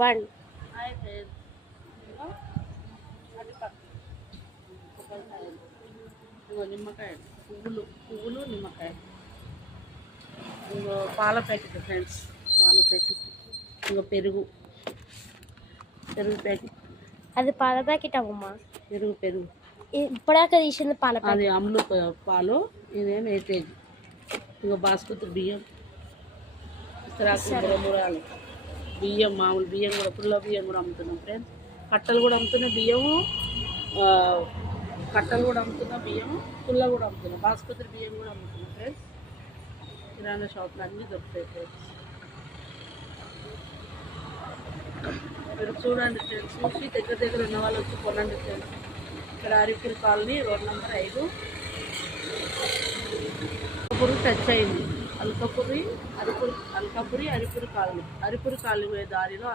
One. అయితే కొబ్బరికాయలు, ఇంకో నిమ్మకాయలు, పువ్వులు నిమ్మకాయలు, ఇంకో పాల ప్యాకెట్ ఫ్రెండ్స్, పాల ప్యాకెట్, ఇంకో పెరుగు ప్యాకెట్. అది పాల ప్యాకెట్ అమ్మమ్మా. పెరుగు ఇప్పటిదాకా తీసింది పాల ప్యాకెట్. అది అమలు పాలు, ఇదేం వేపేది. ఇంకో బాస్మతి బియ్యం, మూరాలు బియ్యం, మామూలు బియ్యం కూడా, పుల్ల బియ్యం కూడా అమ్ముతున్నాం ఫ్రెండ్స్. కట్టలు కూడా అమ్ముతున్నాయి బియ్యము, కట్టలు కూడా అమ్ముతున్నాం బియ్యము, పుల్ల కూడా అమ్ముతున్నాం, బాస్మతి బియ్యం కూడా అమ్ముతున్నాం ఫ్రెండ్స్. కిరాణా షాపులు అన్నీ దొరుకుతాయి ఫ్రెండ్స్. మీరు చూడండి ఫ్రెండ్స్, చూసి దగ్గర ఉన్న వాళ్ళు వచ్చి కొనండి ఫ్రెండ్స్. ఇక్కడ Aripur colony, road number 5. Alkapuri touch అయింది. అల్కాపురి అరిపూర్ కాలనీ పోయే దారిలో